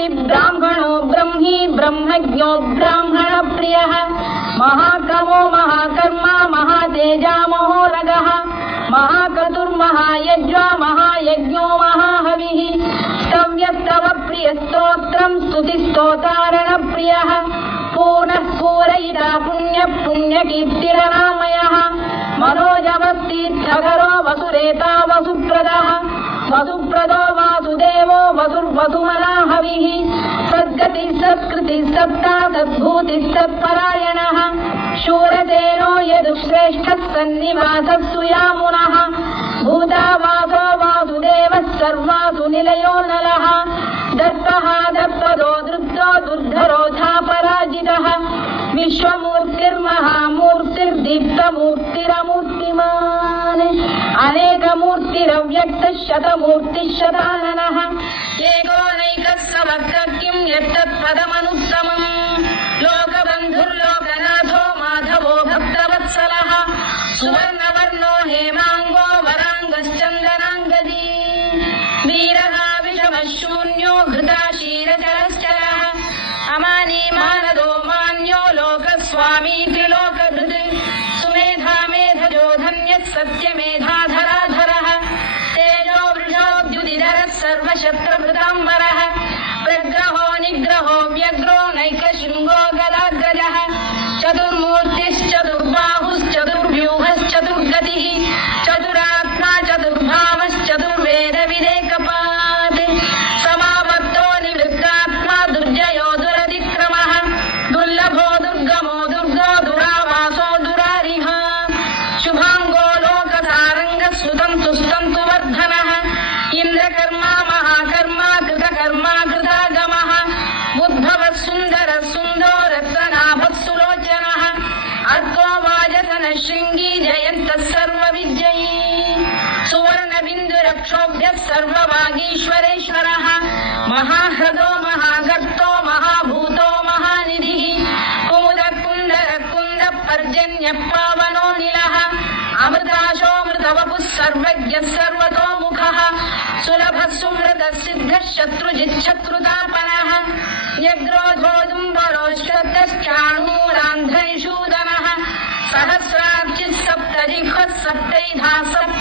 विब्राह्मणो ब्रह्मी ब्रह्मज्ञो ब्राह्मण प्रियः महाकमो महाकर्मा महातेजा महोरगः महाक्रतुर्महायज्वा महायज्ञो महाहविः स्तव्यस्तव प्रियस्तोत्रं स्तुतिस्तोतारण प्रियः पूर्णः पूरयिता पुण्यः पुण्यकीर्तिरनामयः मनोजवस्तीर्थकरो वसुरेता वसुप्रदः वसुप्रदो वासुदेवो वसुर्वसुमनाहविः सद्गतिः सत्कृतिः सत्ता सद्भूतिः सत्परायणः शूरसेनो यदुश्रेष्ठः सन्निवासः सुयामुनः भूतावासो वासुदेवः सर्वासु निलयो नलः दत्तः दत्पदो दृप्तो दुर्धरोधा पराजितः विश्वमूर्तिर्महामूर्तिर्दीप्तमूर्तिरमूर्तिमान् अनेकमूर्तिरव्यक्तः शतमूर्तिः शताननः एकोनैकः समर्थः किं यत्तत्पदमनुत्तमम् लोकबन्धुर्लोकनाथो माधवो भक्तवत्सलः सुवर्णवर्णो हेमाङ्गो वराङ्गश्चन्दनाङ्गदी वीरः विषमः शून्यो घृताशीरचरश्चरः अमानी मानदो मान्यो लोकस्वामी त्रिलोकधृत् सुमेधा मेधजो धन्यः सत्यमेधाधराधरः तेजो वृषोद्युदिधरः सर्वशस्त्रभृताम्बरः प्रग्रहो निग्रहो व्यग्रो नैकशृङ्गो गदाग्रजः चतुर्मूर्तिश्चतुर्बाहुश्चतुर्व्यूहश्चतुर्गतिः चतुरात्मा चतुर्भावश्चतुर्वेदविदेकपात् समावर्तो निवृत्तात्मा दुर्जयो दुरतिक्रमः दुर्लभो दुर्गमो दुर्गो दुरावासो दुरारिः शुभाङ्गो लोकसारङ्गः सुतन्तु स्तन्तु वर्धनः इन्द्रकर्मा महाकर्मा कृतकर्मा कृतागमः उद्भवः सुन्दरः सुन्दो रत्ननाभः सुलोचनः अर्को वाजतनः शृङ्गी जयन्तः सर्वविजयी सुवर्णबिन्दुरक्षोभ्यः सर्ववागीश्वरेश्वरः महाह्रदो महागर्तो महाभूतो महानिधिः कुमुदकुन्दरकुन्दः पर्जन्यः पावनो निलः अमृताशोऽमृतवपुः सर्वज्ञः सर्वतोमुखः सुलभः सुमृतः सिद्धः शत्रुजिच्छत्रुतापनः यग्रोधोदुम्बरोश्वतश्चाणूरान्ध्रैषूदनः सहस्रार्चिः सप्तजिह्वः सप्तैधा सप्त